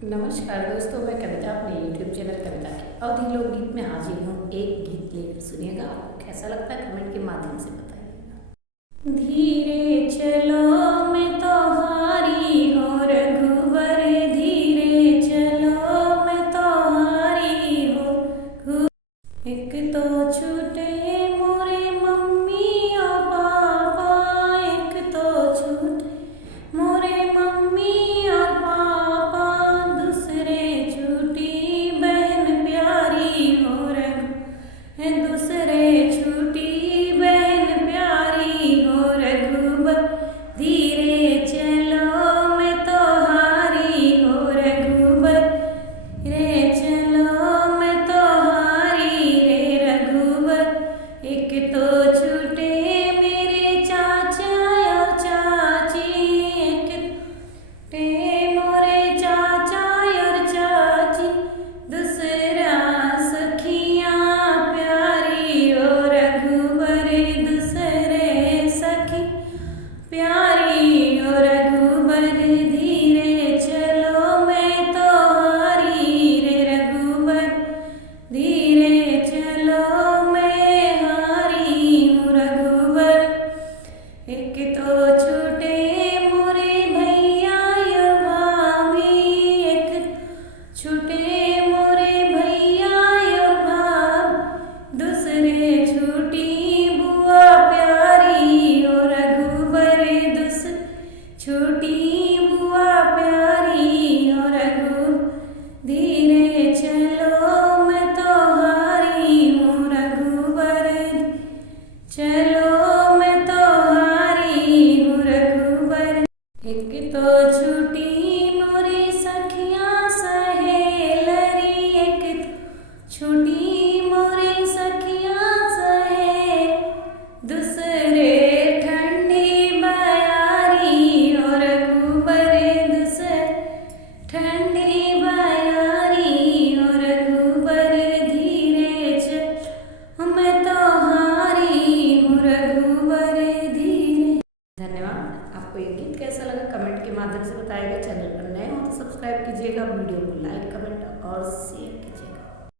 नमस्कार दोस्तों, मैं कविता अपने YouTube चैनल कविता के अवधि लोकगीत में हाजिर हूँ। एक गीत लेकर सुनिएगा, आपको कैसा लगता है कमेंट के माध्यम से बताइएगा। धीरे चलो मैं तोहारी हो रघुवर, धीरे चलो मैं तोहारी हो। एक तो छूटे मोरे मम्मी और पापा, एक तो छूटे मोरे मम्मी और पापा, दूसरे छूटी बहन प्यारी हो दूसरे छूटी बहन प्यारी हो रघुबर, धीरे चलो मैं तोहारी हो रघुबर, रे चलो मैं तोहारी रे रघुबर। एक तो छूटे मेरे चाचा और चाची, एक टे मोरे चाचा और चाची, दूसरा सखियाँ प्यारी और रघुबर, दूसरे सखी प्यारी और रघुबर, धीरे चलो मैं तोहारी रे रघुबर, धीरे चलो मैं हारी हूँ रघुबर। एक तो छूटे मोरे भैया और भाभी, एक छूटे मोरे भैया और भाभी, दूसरे छूटी बुआ प्यारी और रघुबर, दूसरे छूटी बुआ प्यारी और रघुबर, धीरे चलो मैं तोहारी हूँ रघुबर, चलो मैं तोहारी हूँ रघुबर। एक तो छूटी मोरी सखियाँ सहेलरी, एक तो छूटी मोरी सखियाँ सहे, दूसरे ठंडी बयारी और रघुबर, दूसरे ठंडी बयारी और रघुबर, धीरे चल मैं तोहारी हूँ रघुबर, धीरे। धन्यवाद। आपको ये गीत कैसा लगा कमेंट के माध्यम से बताइएगा। चैनल पर नए हो तो सब्सक्राइब कीजिएगा, वीडियो को लाइक कमेंट और शेयर कीजिएगा।